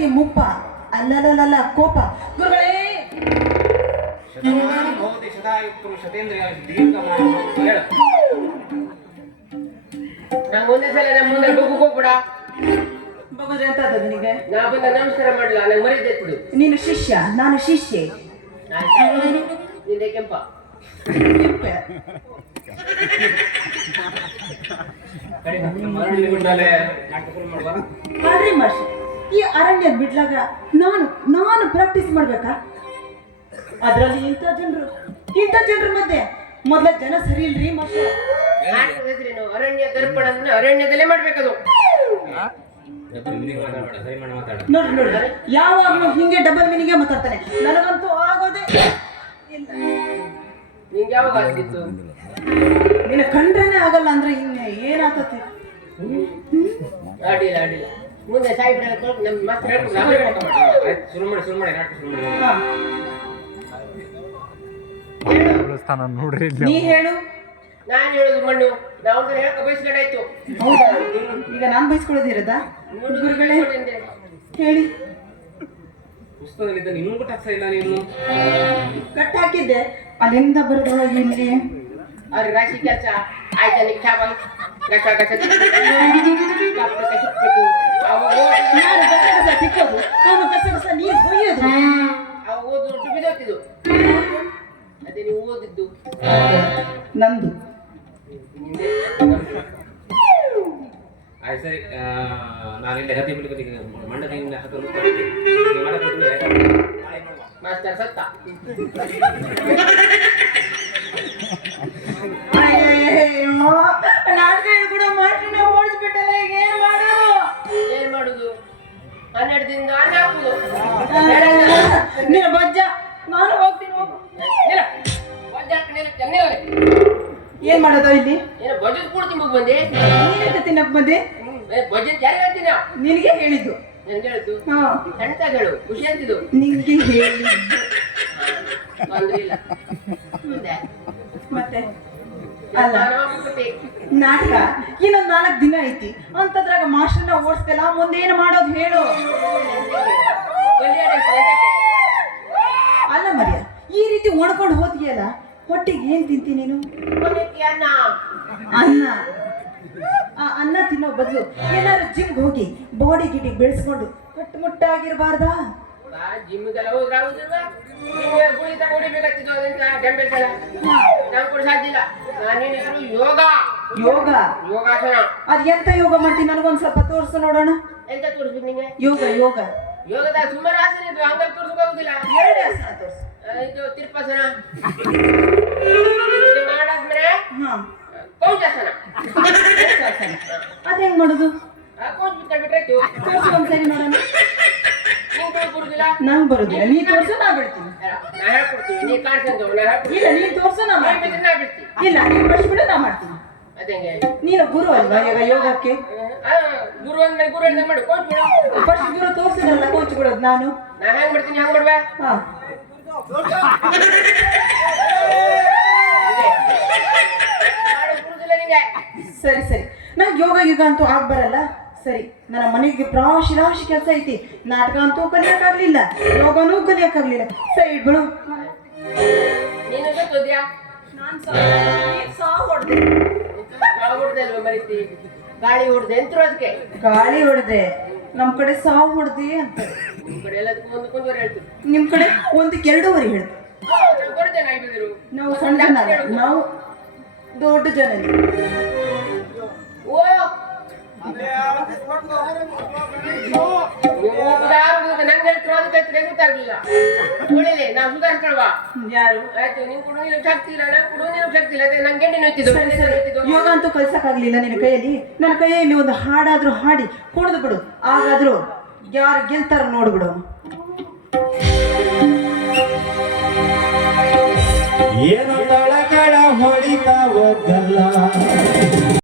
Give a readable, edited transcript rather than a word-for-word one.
ಮನಸ್ಸಿಗೆ ಮುಪ್ಪ ಅಲ್ಲಲ್ಲ ಕೋಪ ಗುರುಗಳೇ. ಒಂದೇ ಸಲ ನಮ್ಮ ಮುಂದೆ ಹೋಗ್ಬಿಡ ಬಗುದ್ರೆ ಅಂತ ನಿನಗೆ ನಾ ಬಂದ ನಮಸ್ಕಾರ ಮಾಡಲ್ಲ ನಂಗೆ ಮರಿದೆತ್ತು. ನೀನು ಶಿಷ್ಯ ನಾನು ಶಿಷ್ಯೆ. ನಿಂದೆ ಕೆಂಪ ಮಾಡ್ರಿ ಮಾಸ್ಟರ್, ಈ ಅರಣ್ಯ ಬಿಡ್ಲಾಗ ನಾನು ಪ್ರಾಕ್ಟೀಸ್ ಮಾಡ್ಬೇಕಾ? ಅದ್ರಲ್ಲಿ ಇಂಥ ಜನರ ಮಧ್ಯೆ ಮೊದಲ ಜನ ಸರಿ ಇಲ್ರಿ ಮಾಸ್ಟರ್. ಅರಣ್ಯ ದರ್ಪಣ ಅರಣ್ಯದಲ್ಲೇ ಮಾಡ್ಬೇಕದು. ನೋಡ್ರಿ ಯಾವಾಗ್ಲೂ ಹಿಂಗೆ ಡಬಲ್ ಮೀನಿಂಗ್ ಮಾತಾಡ್ತಾನೆ. ನನಗಂತೂ ಆಗೋದೇ ಇಲ್ಲ. ನಿಂಗೆ ಯಾವಾಗ ಆಗ್ತಿತ್ತು? ನಿನ್ನ ಕಂಡ್ರೇನೆ ಆಗಲ್ಲ ಅಂದ್ರೆ ಇನ್ನು ಏನಾಗ್ತತಿ? ಅಡಿಲ್ಲ ಮುಂದೆ ಸಾಯಿಬ್ರ ನಮ್ಮ ಮಾತ್ರ ಶುರು ಮಾಡಿ ನೋಡ್ರಿ. ನೀ ಹೇಳು. ನಾನು ಹೇಳುದು ಮಣ್ಣು ನಾವು ಹೇಳಕ ಬಯಸ್ಕೊಂಡಾಯ್ತು. ಹೌದಾ? ಈಗ ನಾನು ಬಯಸ್ಕೊಳ್ಳೋದಿರದ ಗುರುಗಳೇ ಹೇಳಿ. ಪುಸ್ತಕದಲ್ಲಿದ್ದ ಇನ್ನೂ ಕಟ್ ಹಾಕ್ತಾ ಇಲ್ಲ ನೀನು. ಕಟ್ ಹಾಕಿದ್ದೆ ಅಲ್ಲಿಂದ ಬರೋದ್ರೊಳಗೆ ಇಲ್ಲಿ ಅವ್ರಿಗೆ ರಾಶಿ ಕೆಲಸ ಆಯ್ತಾ ನಿಕ್ ಚಾಪಲ್ ಗಸ ನಾನು ತಿಕ್ಕೋದು, ಅವನು ಗಸ ನೀರು ಹೊಯ್ಯೋದು. ಅವು ಓದು ಬಿದ್ದೋಗ್ತಿದ್ದು. ಅದೇ ನೀವು ಓದಿದ್ದು ನಂದು. ಆಯ್ತು ಸರಿ, ನಾನಿಲ್ಲಿ ಹತ್ತಿ ಬಿಡ್ಬೇಕು. ಮಂಡದಿಂದ ಮಾಸ್ಟರ್ ಸತ್ತ. ನಾಟಕ ಕೂಡ ಮಾಸ್ಟರ್ನ ಓಡಿಸ್ಬಿಟ್ಟಲ್ಲ. ಈಗ ಏನ್ ಮಾಡುದು? 12 ದಿನದಿಂದ ಅನ್ನ ಹಾಕುದು. ನಿನ್ನ ಬಜ್ಜ ನಾನು ಹೋಗ್ತೀನಿ. ಏನ್ ಮಾಡೋದು ಇಲ್ಲಿ? ಏನೋ ಬಜೆಟ್ ಕೂಡ ತಿಂಬಕ್ ಬಂದೆ. ನೀನಂತ ತಿನ್ನಕ್ ಬಂದೆ? ಬಜೆಟ್ ಯಾರು ಹೇಳ್ತೀನ? ನಿನಗೆ ಹೇಳಿದ್ದು. ನನ್ಗೆ ಹೇಳಿದ್ದು ಹಾ, ಎಂತ ಹೇಳು ಖುಷಿ ಅಂತಿದ್ದು. ನಿಂಗೆ ಹೇಳಿದ್ದು ಬಂದ್ರಿಲ್ಲ ಮತ್ತೆ ಅಲ್ಲ ನಾಟಕ ಇನ್ನೊಂದ್ 4 ದಿನ ಐತಿ ಅಂತದ್ರಾಗ ಮಾಸ್ಟರ್ನ ಓಡಿಸ್ತಿಲ್ಲ. ಮುಂದೇನು ಮಾಡೋದು ಹೇಳು? ಅಲ್ಲ ಮರ್ಯ, ಈ ರೀತಿ ಒಣ್ಕೊಂಡು ಹೋದ್ಯಲ್ಲ, ಹೊಟ್ಟಿಗೆ ಏನ್ ತಿಂತಿ ನೀನು? ಅನ್ನ. ಆ ಅನ್ನ ತಿನ್ನೋ ಬದಲು ಏನಾದ್ರು ಜಿಮ್ಗೆ ಹೋಗಿ ಬಾಡಿ ಗಿಡಿ ಬೆಳೆಸ್ಕೊಂಡು ಕಟ್ಟುಮುಟ್ಟಾಗಿರ್ಬಾರ್ದಾ? ಜಿಮ್ಗೆಲ್ಲ ಹೋದ್ರಾಗುದಿಲ್ವ? ಗುಳಿ ತಗ ಹೊಡಿಬೇಕಾಗ್ತಿದ್ದು ಅದೆಂತ ಡೆಂಬೆಸಲ ನಾನು ಕೂಡ ಸಾಧ್ಯ ಇಲ್ಲ. ನಾನೇನಿದ್ರು ಯೋಗಾಸನ. ಅದ್ ಎಂತ ಯೋಗ ಮಾಡ್ತೀನಿ? ನನಗೊಂದ್ ಸ್ವಲ್ಪ ತೋರ್ಸು ನೋಡೋಣ. ಎಂತ ತೋರಿಸ್ಬೇಕು ನಿಂಗೆ? ಯೋಗದಾಗ ಸುಮಾರು ಆಸನ ಇದ್ವು, ಹಂಗಾಗಿ ತೋರ್ಸೋಕಾಗುದಿಲ್ಲ. 2 ಆಸನ ತೋರ್ಸು. ಇದು ತಿರ್ಪಾಸನ. ಇದು ಮಾಡಾದ್ಮೇಲೆ ಕೌಂಚಾಸನ. ಅದ್ ಹೆಂಗ್ ಮಾಡುದು? ಕೌಂಚ್ ಬಿಟ್ಕೊಂಡ್ಬಿಟ್ರಾಯ್ತು. ತೋರ್ಸು ಒಂದ್ಸರಿ ನೋಡೋಣ. ನಿಂಗೆ ಬರುದಿಲ್ಲ? ನಂಗೆ ಬರುದಿಲ್ಲ. ನೀ ತೋರ್ಸು, ನಾ ಬಿಡ್ತೀನಿ. ನಾ ಹೇಳ್ಕೊಡ್ತೀನಿ, ನೀ ಕಾಣಿಸ್ಕೊಂಡು ನಾ ಹೇಳ್ಕೊಡ್ತೀನಿ. ಇಲ್ಲ, ನೀನ್ ತೋರ್ಸು, ನಾ ಮಾಡ್ತೀನಿ. ನಾ ಬಿಡ್ತೀನಿ. ಇಲ್ಲ, ನೀನ್ ಬಿಡು, ನಾ ಮಾಡ್ತೀನಿ. ಅದೇಂಗೆ? ನೀನು ಗುರು ಅಲ್ವಾ ಈಗ ಯೋಗಕ್ಕೆ? ಗುರು ಅಂದ್ಮೇಲೆ ಗುರು ಅಂತ ಮಾಡು. ಕೋಚ್ ಬಿಡು. ಫಸ್ಟ್ ಗುರು ತೋರ್ಸಿದ್ರಲ್ಲ ಕೋಚ್ ಬಿಡೋದು ನಾನು. ನಾ ಹೆಂಗ್ ಬಿಡ್ತೀನಿ ಹಂಗ್ ಬಿಡ್ಬಾ? ಹಾ, ಸರಿ. ನಂಗೆ ಯೋಗ ಅಂತೂ ಆಗ್ಬರಲ್ಲ. ಸರಿ, ನನ್ನ ಮನೆಗೆ ರಾಶಿ ಕೆಲಸ ಐತಿ. ನಾಟಕ ಅಂತೂ ಕಲಿಯಕ್ಕಾಗ್ಲಿಲ್ಲ, ಯೋಗನೂ ಕಲಿಯಕ್ಕಾಗ್ಲಿಲ್ಲ. ಸರಿ ಬಿಡು. ನೀನು ಗೊತ್ತೋದ್ಯಾ? ಮರೀತಿ ಗಾಳಿ ಹೊಡೆದೆ ಅಂತೂ ಅದಕ್ಕೆ. ಗಾಳಿ ಹೊಡೆದೆ, ನಮ್ ಕಡೆ ಸಾವು ಹೊಡೆದೆ ಅಂತ. ನಿಮ್ ಕಡೆ ಎಲ್ಲದಕ್ಕೂ ಒಂದಕ್ಕೊಂದುವರೆ ಹೇಳ್ತೀವಿ. ನಿಮ್ ಕಡೆ 1ಕ್ಕೆ 2 ಹೇಳ್ತೀವಿ. ನಾವು ಸಣ್ಣ ಜನ, ನಾವು ದೊಡ್ಡ ಜನ. ಓ ನಂಗೆ ಹೇಳ್ತಿರೋ ಅದಕ್ಕೆ ಗೊತ್ತಾಗ್ಲಿಲ್ಲ. ಒಳ್ಳೆ ನಾವು ಸುಧಾರಿಸ್ಕೊಳ್ವಾ? ಯಾರು? ಆಯ್ತು, ನೀನ್ ಕೊಡು, ನೀನು ಶಕ್ತಿ ಇಲ್ಲ, ನಾನು ಕೊಡು, ನೀನು ಶಕ್ತಿ ಇಲ್ಲ. ಅದೇ ನಂಗೆ ನೋಯ್ತಿದ್ದು. ಯೋಗ ಅಂತೂ ಕಲ್ಸಕ್ಕಾಗ್ಲಿಲ್ಲ ನಿನ್ನ ಕೈಯಲ್ಲಿ. ನನ್ನ ಕೈಯಲ್ಲಿ ಒಂದು ಹಾಡಾದ್ರೂ ಹಾಡಿ ಕುಣಿದು ಬಿಡು, ಆಗಾದ್ರೂ ಯಾರು ಗೆಲ್ತಾರ ನೋಡ್ಬಿಡು. ಏನು ತಳಕಳ ಹೊಡಿತಾವ ಗಲ್ಲ